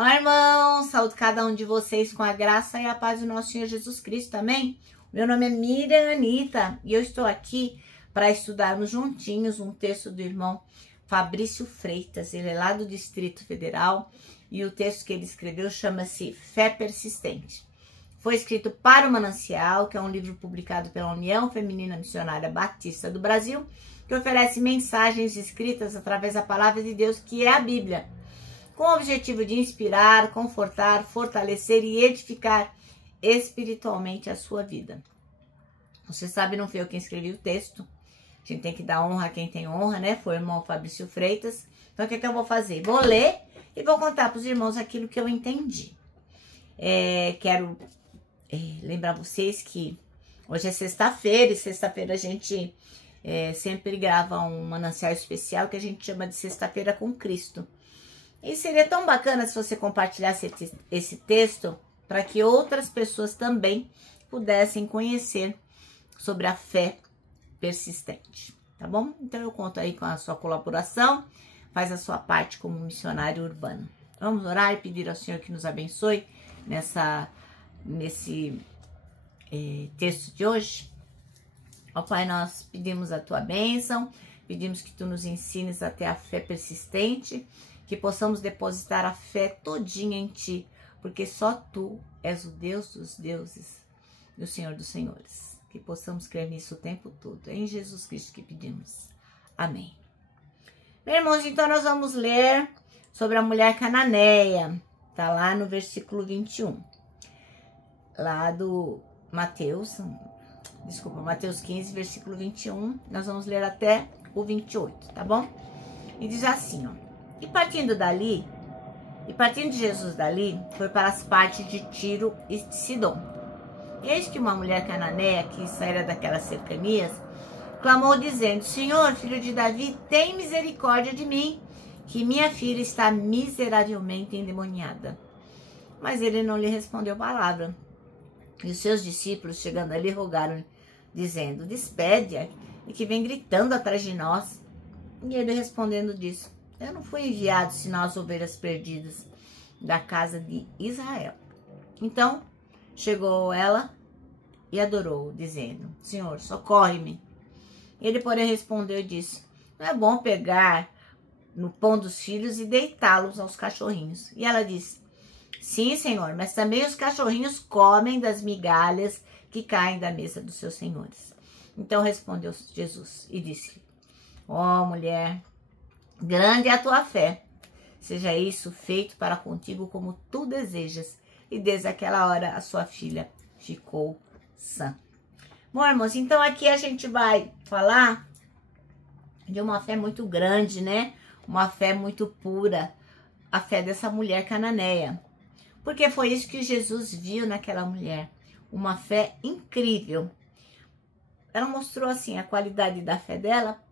Olá, irmãos! Saúde cada um de vocês com a graça e a paz do nosso Senhor Jesus Cristo, amém? Meu nome é Miriam Anita e eu estou aqui para estudarmos juntinhos um texto do irmão Fabrício Freitas. Ele é lá do Distrito Federal e o texto que ele escreveu chama-se Fé Persistente. Foi escrito para o Manancial, que é um livro publicado pela União Feminina Missionária Batista do Brasil, que oferece mensagens escritas através da palavra de Deus, que é a Bíblia, com o objetivo de inspirar, confortar, fortalecer e edificar espiritualmente a sua vida. Você sabe, não fui eu quem escrevi o texto. A gente tem que dar honra a quem tem honra, né? Foi o irmão Fabrício Freitas. Então, o que eu vou fazer? Vou ler e vou contar para os irmãos aquilo que eu entendi. Quero lembrar vocês que hoje é sexta-feira e sexta-feira a gente sempre grava um manancial especial que a gente chama de Sexta-feira com Cristo. E seria tão bacana se você compartilhasse esse texto para que outras pessoas também pudessem conhecer sobre a fé persistente, tá bom? Então eu conto aí com a sua colaboração, faz a sua parte como missionário urbano. Vamos orar e pedir ao Senhor que nos abençoe nesse texto de hoje. Ó Pai, nós pedimos a tua bênção, pedimos que tu nos ensines a ter a fé persistente, que possamos depositar a fé todinha em ti, porque só tu és o Deus dos deuses e o Senhor dos senhores. Que possamos crer nisso o tempo todo. É em Jesus Cristo que pedimos. Amém. Meus irmãos, então nós vamos ler sobre a mulher cananeia. Tá lá no versículo 21. Lá do Mateus 15, versículo 21. Nós vamos ler até o 28, tá bom? E diz assim, ó. E partindo de Jesus dali, foi para as partes de Tiro e de Sidom. Eis que uma mulher cananeia, que saíra daquelas cercanias, clamou dizendo: Senhor, filho de Davi, tem misericórdia de mim, que minha filha está miseravelmente endemoniada. Mas ele não lhe respondeu palavra. E os seus discípulos, chegando ali, rogaram, dizendo: despede-a, e que vem gritando atrás de nós. E ele respondendo disse: eu não fui enviado senão as ovelhas perdidas da casa de Israel. Então chegou ela e adorou, dizendo: Senhor, socorre-me. Ele, porém, respondeu e disse: não é bom pegar no pão dos filhos e deitá-los aos cachorrinhos. E ela disse: sim, Senhor, mas também os cachorrinhos comem das migalhas que caem da mesa dos seus senhores. Então respondeu Jesus e disse: ó mulher, grande é a tua fé, seja isso feito para contigo como tu desejas. E desde aquela hora a sua filha ficou sã. Bom, irmãos, então aqui a gente vai falar de uma fé muito grande, né? Uma fé muito pura, a fé dessa mulher cananeia. Porque foi isso que Jesus viu naquela mulher, uma fé incrível. Ela mostrou assim a qualidade da fé dela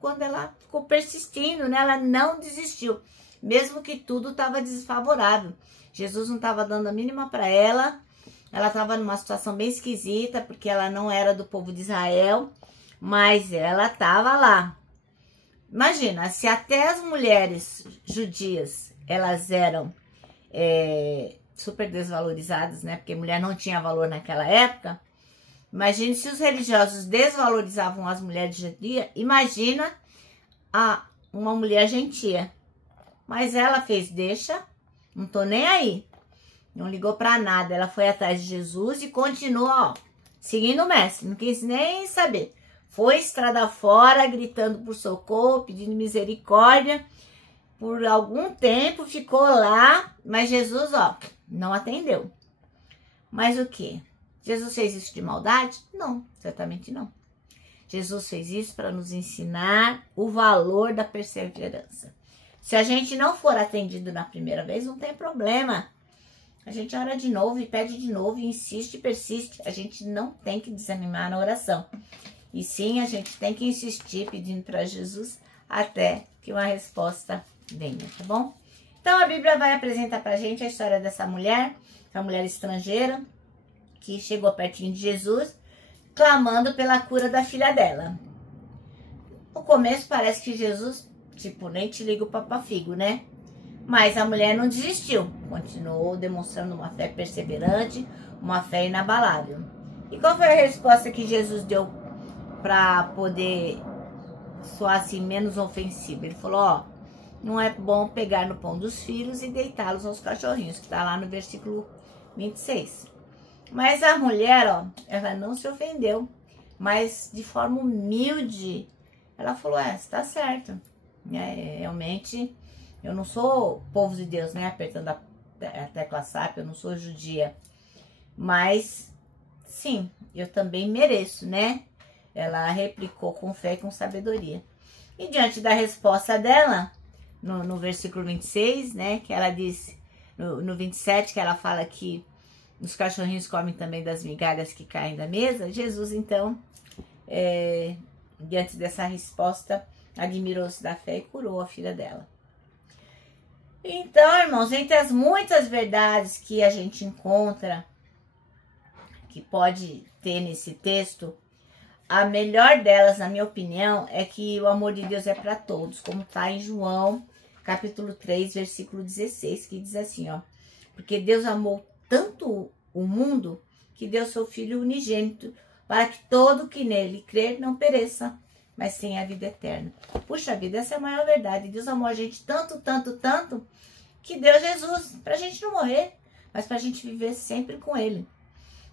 quando ela ficou persistindo, né? Ela não desistiu, mesmo que tudo estava desfavorável. Jesus não estava dando a mínima para ela. Ela estava numa situação bem esquisita, porque ela não era do povo de Israel, mas ela estava lá. Imagina, se até as mulheres judias, elas eram super desvalorizadas, né? Porque mulher não tinha valor naquela época. Imagine se os religiosos desvalorizavam as mulheres judias, imagina uma mulher gentia. Mas ela fez, deixa, não tô nem aí. Não ligou pra nada, ela foi atrás de Jesus e continuou, ó, seguindo o mestre, não quis nem saber. Foi estrada fora, gritando por socorro, pedindo misericórdia. Por algum tempo ficou lá, mas Jesus, ó, não atendeu. Mas o quê? Jesus fez isso de maldade? Não, certamente não. Jesus fez isso para nos ensinar o valor da perseverança. Se a gente não for atendido na primeira vez, não tem problema. A gente ora de novo e pede de novo, e insiste e persiste. A gente não tem que desanimar na oração. E sim, a gente tem que insistir pedindo para Jesus até que uma resposta venha, tá bom? Então a Bíblia vai apresentar pra gente a história dessa mulher, uma mulher estrangeira, que chegou pertinho de Jesus, clamando pela cura da filha dela. No começo parece que Jesus, tipo, nem te liga o papafigo, né? Mas a mulher não desistiu, continuou demonstrando uma fé perseverante, uma fé inabalável. E qual foi a resposta que Jesus deu para poder soar assim menos ofensivo? Ele falou, ó, não é bom pegar no pão dos filhos e deitá-los aos cachorrinhos, que está lá no versículo 26. Mas a mulher, ó, ela não se ofendeu, mas de forma humilde, ela falou, está certo. Realmente, eu não sou povo de Deus, né, apertando a tecla SAP, eu não sou judia, mas sim, eu também mereço, né? Ela replicou com fé e com sabedoria. E diante da resposta dela, no versículo 26, né, que ela disse, no 27, que ela fala que os cachorrinhos comem também das migalhas que caem da mesa, Jesus, então, diante dessa resposta, admirou-se da fé e curou a filha dela. Então, irmãos, entre as muitas verdades que a gente encontra, que pode ter nesse texto, a melhor delas, na minha opinião, é que o amor de Deus é para todos, como está em João, capítulo 3, versículo 16, que diz assim, ó, porque Deus amou tanto o mundo que deu seu Filho unigênito, para que todo que nele crer não pereça, mas tenha a vida eterna. Puxa vida, essa é a maior verdade. Deus amou a gente tanto, tanto, tanto, que deu Jesus, para a gente não morrer, mas para a gente viver sempre com Ele.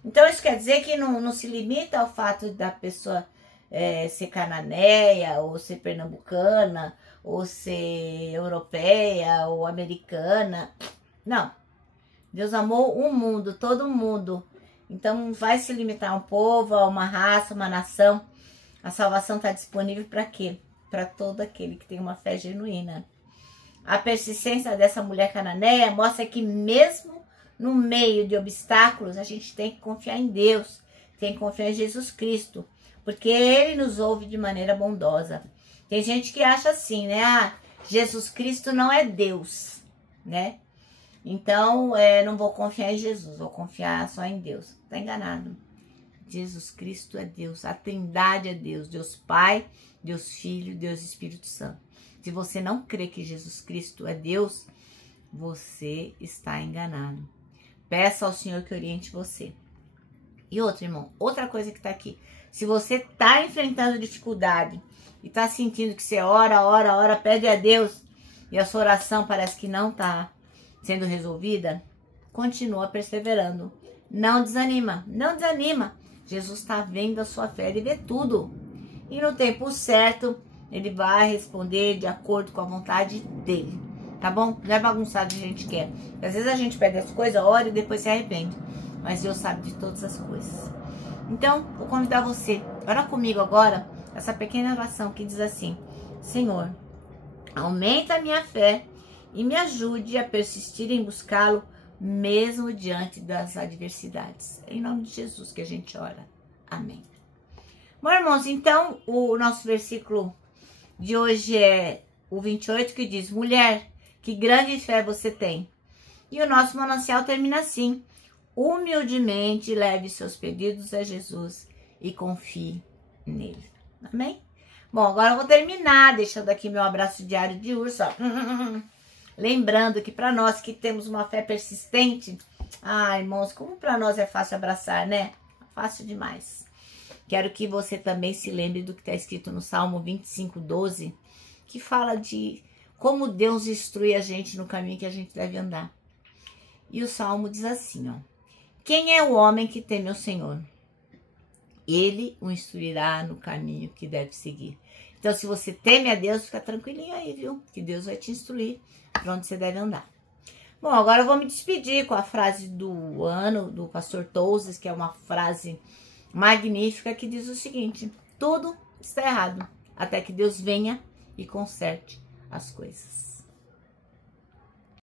Então isso quer dizer que não se limita ao fato da pessoa ser cananeia, ou ser pernambucana, ou ser europeia, ou americana. Não. Deus amou o mundo, todo mundo. Então não vai se limitar a um povo, a uma raça, uma nação. A salvação está disponível para quê? Para todo aquele que tem uma fé genuína. A persistência dessa mulher cananeia mostra que mesmo no meio de obstáculos, a gente tem que confiar em Deus, tem que confiar em Jesus Cristo, porque Ele nos ouve de maneira bondosa. Tem gente que acha assim, né? Ah, Jesus Cristo não é Deus, né? Então, não vou confiar em Jesus, vou confiar só em Deus. Tá enganado. Jesus Cristo é Deus, a Trindade é Deus, Deus Pai, Deus Filho, Deus Espírito Santo. Se você não crê que Jesus Cristo é Deus, você está enganado. Peça ao Senhor que oriente você. E outro, irmão, outra coisa que está aqui. Se você está enfrentando dificuldade e está sentindo que você ora, pede a Deus e a sua oração parece que não está sendo resolvida, continua perseverando. Não desanima, não desanima. Jesus está vendo a sua fé, Ele vê tudo. E no tempo certo, Ele vai responder de acordo com a vontade dEle. Tá bom? Não é bagunçado que a gente quer. Às vezes a gente pede as coisas, ora e depois se arrepende. Mas Deus sabe de todas as coisas. Então, vou convidar você. Ora comigo agora, essa pequena oração que diz assim: Senhor, aumenta a minha fé e me ajude a persistir em buscá-lo mesmo diante das adversidades. É em nome de Jesus que a gente ora. Amém. Bom, irmãos, então o nosso versículo de hoje é o 28, que diz: mulher, que grande fé você tem. E o nosso manancial termina assim: humildemente leve seus pedidos a Jesus e confie nele. Amém? Bom, agora eu vou terminar deixando aqui meu abraço diário de urso, ó. Lembrando que para nós que temos uma fé persistente, irmãos, como para nós é fácil abraçar, né? Fácil demais. Quero que você também se lembre do que está escrito no Salmo 25:12, que fala de como Deus instrui a gente no caminho que a gente deve andar. E o Salmo diz assim, ó: quem é o homem que teme ao Senhor? Ele o instruirá no caminho que deve seguir. Então, se você teme a Deus, fica tranquilinho aí, viu? Que Deus vai te instruir para onde você deve andar. Bom, agora eu vou me despedir com a frase do ano, do pastor Touzes, que é uma frase magnífica, que diz o seguinte: tudo está errado, até que Deus venha e conserte as coisas.